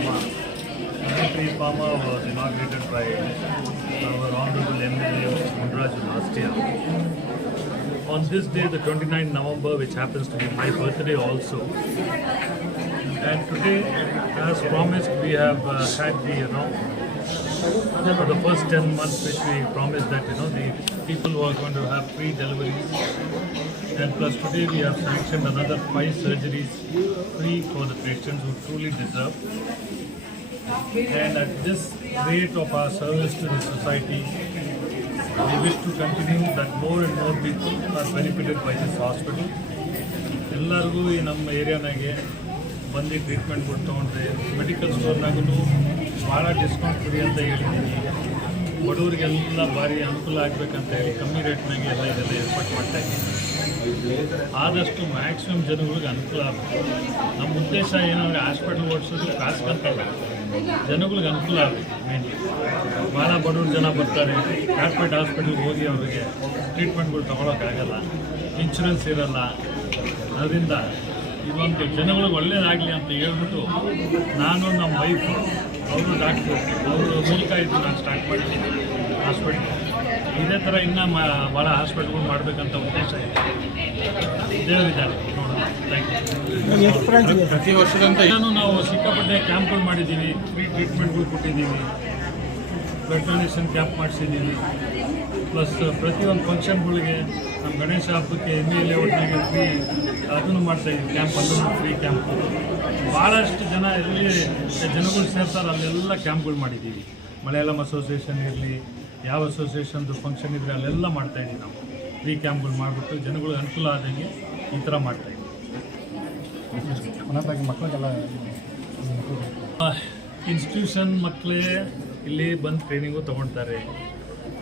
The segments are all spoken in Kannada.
Pharma. Monetary Pharma was inaugurated by our Honorable MLA Mundraju last year. On this day, the 29th November, which happens to be my birthday also. And today, as promised, we have had for the first 10 months, which we promised that the people who are going to have free deliveries. And plus today we have sanctioned another 5 surgeries free for the patients who truly deserve. And at this rate of our service to the society, we wish to continue that more and more people are benefited by this hospital. ಎಲ್ಲರಿಗೂ ಈ ನಮ್ಮ ಏರಿಯಾನಾಗೆ ಬಂದು ಟ್ರೀಟ್ಮೆಂಟ್ಗಳು ತೊಗೊಂಡ್ರೆ ಮೆಡಿಕಲ್ ಸ್ಟೋರ್ನಾಗೂ ಭಾಳ ಡಿಸ್ಕೌಂಟ್ ಕೊಡಿ ಅಂತ ಹೇಳಿದ್ದೀನಿ. ಬಡವರಿಗೆಲ್ಲ ಭಾರಿ ಅನುಕೂಲ ಆಗಬೇಕಂತ ಹೇಳಿ ಕಮ್ಮಿ ರೇಟ್ನಾಗೆ ಇದೆಲ್ಲ ಏರ್ಪಾಟ್ ಮಾಡ್ತಾಯಿದ್ದೀನಿ. ಆದಷ್ಟು ಮ್ಯಾಕ್ಸಿಮಮ್ ಜನಗಳಿಗೆ ಅನುಕೂಲ ಆಗಬೇಕು. ನಮ್ಮ ಉದ್ದೇಶ ಏನಂದರೆ ಹಾಸ್ಪಿಟಲ್ ಓಡಿಸೋದು ಕಾಸ್ಕಂತಲ್ಲ, ಜನಗಳಿಗೆ ಅನುಕೂಲ ಆಗಬೇಕು. ಮೇನ್ಲಿ ಭಾಳ ಬಡವ್ರ ಜನ ಬರ್ತಾರೆ, ಕಾರ್ಪೊರೇಟ್ ಹಾಸ್ಪಿಟಲ್ಗೆ ಹೋಗಿ ಅವರಿಗೆ ಟ್ರೀಟ್ಮೆಂಟ್ಗಳು ತೊಗೊಳಕ್ಕಾಗಲ್ಲ, ಇನ್ಶೂರೆನ್ಸ್ ಇರಲ್ಲ. ಅದರಿಂದ ಇದೊಂದು ಜನಗಳಿಗೆ ಒಳ್ಳೆಯದಾಗಲಿ ಅಂತ ಹೇಳ್ಬಿಟ್ಟು ನಾನು ನಮ್ಮ ವೈಫು ಅವರು ಡಾಕ್ಟ್ರು ಅವ್ರ ಮೂಲಕ ಇದು ನಾನು ಸ್ಟಾರ್ಟ್ ಮಾಡಿದ್ದೀನಿ ಹಾಸ್ಪಿಟ್ಲ್. ಇದೇ ಥರ ಇನ್ನೂ ಭಾಳ ಹಾಸ್ಪಿಟ್ಲ್ಗಳು ಮಾಡಬೇಕಂತ ಉದ್ದೇಶ ಇದೆ. ದೇವರಿದ್ದಾರೆ ನೋಡೋಣ. Thank you. ಪ್ರತಿ ವರ್ಷದಂತೆ ನಾವು ಸಿಕ್ಕಾಪಟ್ಟೆ ಕ್ಯಾಂಪ್ಗಳು ಮಾಡಿದ್ದೀವಿ, ಫ್ರೀ ಟ್ರೀಟ್ಮೆಂಟ್ಗಳು ಕೊಟ್ಟಿದ್ದೀವಿ, ಬ್ಲಡ್ ಡೊನೇಷನ್ ಕ್ಯಾಂಪ್ ಮಾಡಿಸಿದ್ದೀವಿ. ಪ್ಲಸ್ ಪ್ರತಿಯೊಂದು ಫಂಕ್ಷನ್ಗಳಿಗೆ ನಮ್ಮ ಗಣೇಶ ಹಬ್ಬಕ್ಕೆ MLA ಔಟ್ನಾಗೆ ಫ್ರೀ ಅದನ್ನು ಮಾಡ್ತಾಯಿದ್ದೀವಿ, ಕ್ಯಾಂಪ್ ಅದನ್ನು ಫ್ರೀ ಕ್ಯಾಂಪು. ಭಾಳಷ್ಟು ಜನ ಎಲ್ಲಿ ಜನಗಳು ಸೇರ್ತಾರೆ ಅಲ್ಲೆಲ್ಲ ಕ್ಯಾಂಪ್ಗಳು ಮಾಡಿದ್ದೀವಿ. ಮಲಯಾಳಂ ಅಸೋಸಿಯೇಷನ್ ಇರಲಿ, ಯಾವ ಅಸೋಸಿಯೇಷನ್ದು ಫಂಕ್ಷನ್ ಇದ್ದರೆ ಅಲ್ಲೆಲ್ಲ ಮಾಡ್ತಾಯಿದ್ದೀವಿ. ನಾವು ಫ್ರೀ ಕ್ಯಾಂಪ್ಗಳು ಮಾಡಿಬಿಟ್ಟು ಜನಗಳಿಗೆ ಅನುಕೂಲ ಆದಂಗೆ ಈ ಥರ ಮಾಡ್ತಾಯಿದ್ದೀವಿ. ಮಕ್ಕಳಿಗೆಲ್ಲ ಇನ್ಸ್ಟಿಟ್ಯೂಷನ್ ಮಕ್ಕಳೇ ಇಲ್ಲಿ ಬಂದು ಟ್ರೈನಿಂಗು ತೊಗೊಳ್ತಾರೆ.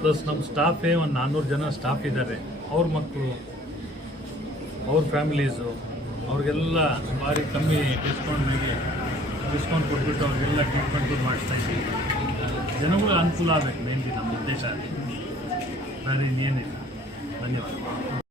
ಪ್ಲಸ್ ನಮ್ಮ ಸ್ಟಾಫೇ ಒಂದು 400 ಜನ ಸ್ಟಾಫ್ ಇದ್ದಾರೆ. ಅವ್ರ ಮಕ್ಕಳು, ಅವ್ರ ಫ್ಯಾಮಿಲೀಸು, ಅವ್ರಿಗೆಲ್ಲ ಭಾರಿ ಕಮ್ಮಿ ಡಿಸ್ಕೌಂಟ್ ಕೊಟ್ಬಿಟ್ಟು ಅವ್ರಿಗೆಲ್ಲ ಟ್ರೀಟ್ಮೆಂಟ್ಗಳು ಮಾಡಿಸ್ತಾಯಿದ್ದೀವಿ. ಜನಗಳು ಅನುಕೂಲ ಆಗಬೇಕು, ಮೇನ್ಲಿ ನಮ್ಮ ಉದ್ದೇಶ. ಬೇರೆ ಇನ್ನೇನಿಲ್ಲ. ಧನ್ಯವಾದ.